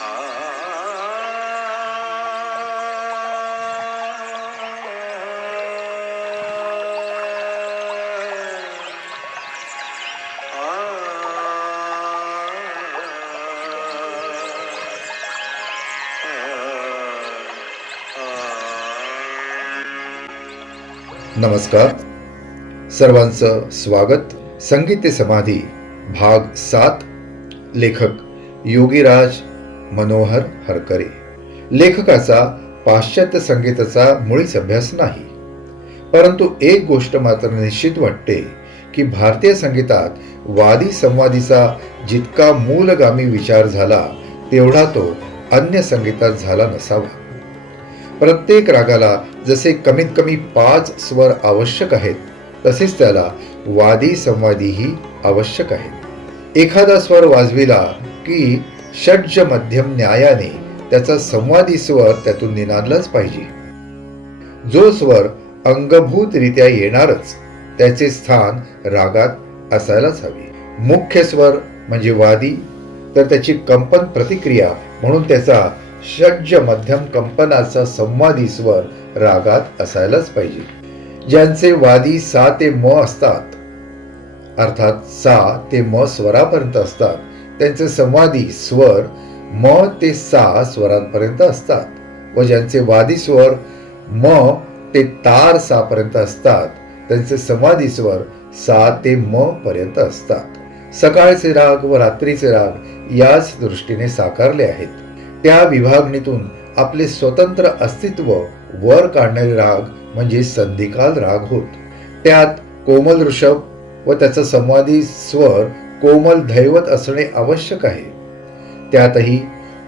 नमस्कार। सर्वांचं स्वागत। संगीत समाधी भाग सात। लेखक योगीराज मनोहर हरकरे. लेखकाचा पाश्चात्य संगीताचा मुळीच अभ्यास नाही. परंतु एक गोष्ट मात्र निश्चित वाटते की भारतीय संगीतात वादी संवादीचा जितका मूलगामी विचार झाला तेवढा तो अन्य संगीतात झाला नसावा. प्रत्येक रागाला जसे कमीत कमी पाच स्वर आवश्यक आहेत तसेच त्याला वादी संवादीही आवश्यक आहेत. एखादा स्वर वाजविला की षड्ज मध्यम न्यायाने त्याचा संवादी स्वर त्यातून निनादलाच पाहिजे. जो स्वर अंगभूतरित्या येणारच त्याचे स्थान रागात असायलाच हवे. मुख्य स्वर म्हणजे वादी तर त्याची कंपन प्रतिक्रिया म्हणून त्याचा षड्ज मध्यम कंपनाचा संवादी स्वर रागात असायलाच पाहिजे. ज्यांचे वादी सा ते म असतात अर्थात सा ते म स्वरापर्यंत असतात त्यांचे संवादी स्वर म ते सा स्वरांपर्यंत असतात व ज्यांचे वादी स्वर म ते तार सा पर्यंत असतात त्यांचे संवादी स्वर सा ते म पर्यंत असतात. सकाळचे राग व रात्रीचे राग याच दृष्टीने साकारले आहेत. त्या विभागणीतून आपले स्वतंत्र अस्तित्व वर काढणारे राग म्हणजे संधिकाल राग होत. त्यात कोमल ऋषभ व त्याचा संवादी स्वर कोमल दैवत असणे आवश्यक आहे. त्यातही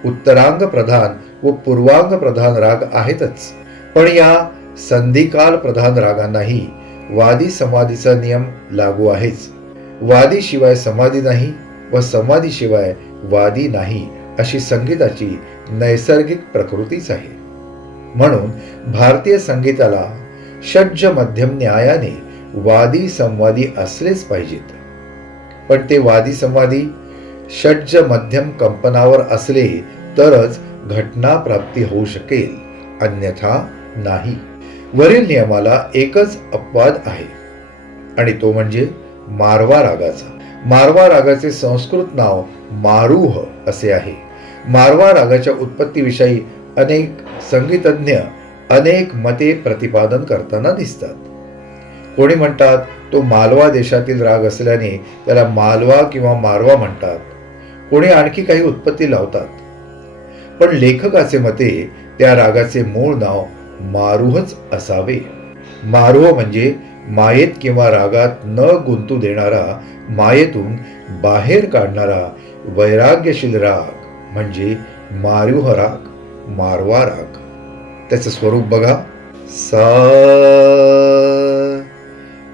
उत्तरांग प्रधान व पूर्वांग प्रधान राग आहेतच. पण या संधिकाल प्रधान रागांनाही वादी समाधीचा नियम लागू आहेच. वादीशिवाय समाधी नाही व समाधीशिवाय वादी नाही अशी संगीताची नैसर्गिक प्रकृतीच आहे. म्हणून भारतीय संगीताला षड्ज मध्यम न्यायाने वादी संवादी असलेच पाहिजेत. पण ते वादी संवादी षड्ज मध्यम कंपनावर असले तरच घटना प्राप्ती होऊ शकेल अन्यथा नाही. वरील नियमाला एकच अपवाद आहे. आणि तो म्हणजे मारवा रागाचा. मारवा रागाचे संस्कृत नाव मारूह असे आहे. मारवा रागाच्या उत्पत्तीविषयी अनेक संगीतज्ञ अनेक मते प्रतिपादन करताना दिसतात. कोणी म्हणतात तो मालवा देशातील राग असल्याने त्याला मालवा किंवा मारवा म्हणतात. कोणी आणखी काही उत्पत्ती लावतात. पण लेखकाचे मते त्या रागाचे मूळ नाव मारुहच असावे. मारुह म्हणजे मायेत किंवा रागात न गुंतू देणारा मायेतून बाहेर काढणारा वैराग्यशील राग म्हणजे मारुह राग मारवा राग. त्याचं स्वरूप बघा. सा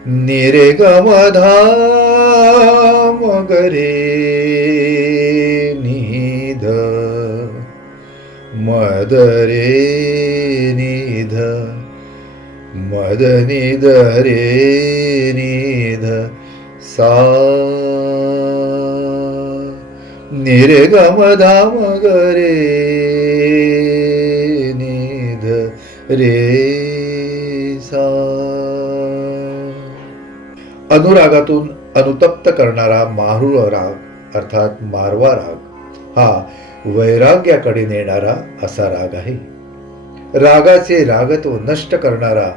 നിരെ ഗമധാമകരേ നീധ മദരേ നീധ മദനിധരേ നീധ സാ നിരെ ഗമധാമകരേ രേ സാ अनुरागातून अनुतप्त करणारा मारुळ राग अर्थात मारवा राग हा वैराग्याकडे नेणारा असा राग आहे. रागाचे रागत्व नष्ट करणारा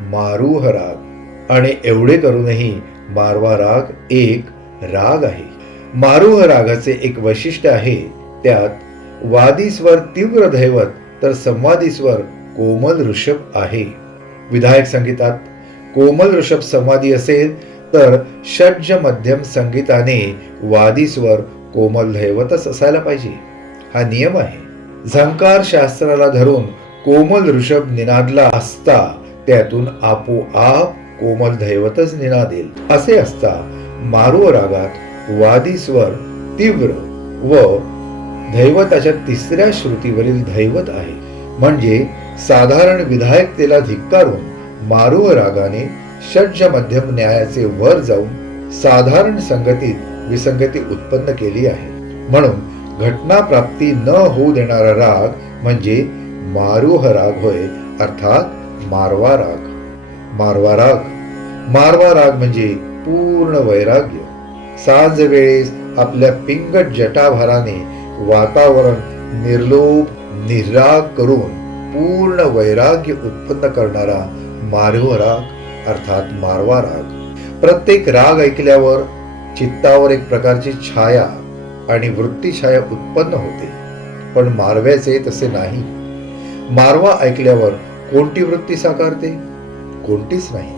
मारुह राग आणि एवढे करूनही मारवा राग एक राग आहे. मारुह रागाचे एक वैशिष्ट्य आहे त्यात वादी स्वर तीव्र दैवत तर संवादी स्वर कोमल ऋषभ आहे. विधायक संगीतात कोमल ऋषभ संवादी असेल तर षड्ज मध्यम संगीताने वादी स्वर कोमल दैवतच असायला पाहिजे. हा नियम आहे. झंकार शास्त्राला धरून कोमल ऋषभ निनादला असता त्यातून आपोआप कोमल दैवतच निनादेल असे असता मारू रागात वादी स्वर तीव्र व दैवताच्या तिसऱ्या श्रुतीवरील दैवत आहे. म्हणजे साधारण विधायकतेला धिक्कारून मारुव रागाने षड्ज मध्यम न्यायाचे वर जाऊन साधारण संगतीत विसंगती उत्पन्न केली आहे. म्हणून घटना प्राप्ती न होऊ देणारा राग म्हणजे मारुह राग होय अर्थात मारवा राग. मारवा राग. मारवा राग म्हणजे पूर्ण वैराग्य. सांज वेळेस आपल्या पिंगट जटाभाराने वातावरण निर्लोभ निराग करून पूर्ण वैराग्य उत्पन्न करणारा मारव राग अर्थात मारवा राग. प्रत्येक राग ऐकल्यावर चित्तावर एक प्रकारची छाया आणि वृत्तीछाया उत्पन्न होते. पण मारव्याचे तसे नाही. मारवा ऐकल्यावर कोणती वृत्ती साकारते? कोणतीच नाही.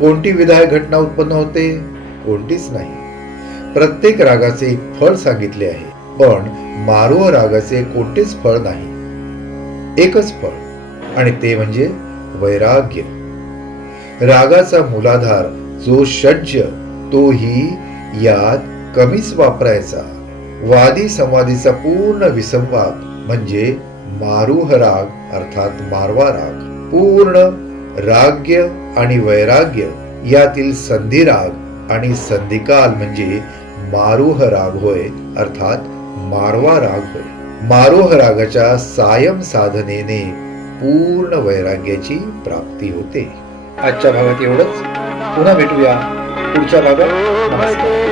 कोणती विधायक घटना उत्पन्न होते? कोणतीच नाही. प्रत्येक रागाचे एक फळ सांगितले आहे पण मारव रागाचे कोणतेच फळ नाही. एकच फळ. आणि ते म्हणजे वैराग्य। रागाचा मूलाधार जो षड्य तोही यात कमीच वापरायचा। वादी संवादीचा पूर्ण विसंवाद म्हणजे मारुह राग अर्थात मारवा राग। पूर्ण राग्य आणि वैराग्य यातील संधिराग आणि संधिकाल म्हणजे मारुह राग होय अर्थात मारवा राग होय। मारोह रागाच्या सायम साधनेने पूर्ण वैराग्याची प्राप्ती होते. आजच्या भागात एवढंच. पुन्हा भेटूया पुढच्या भागात. नमस्कार.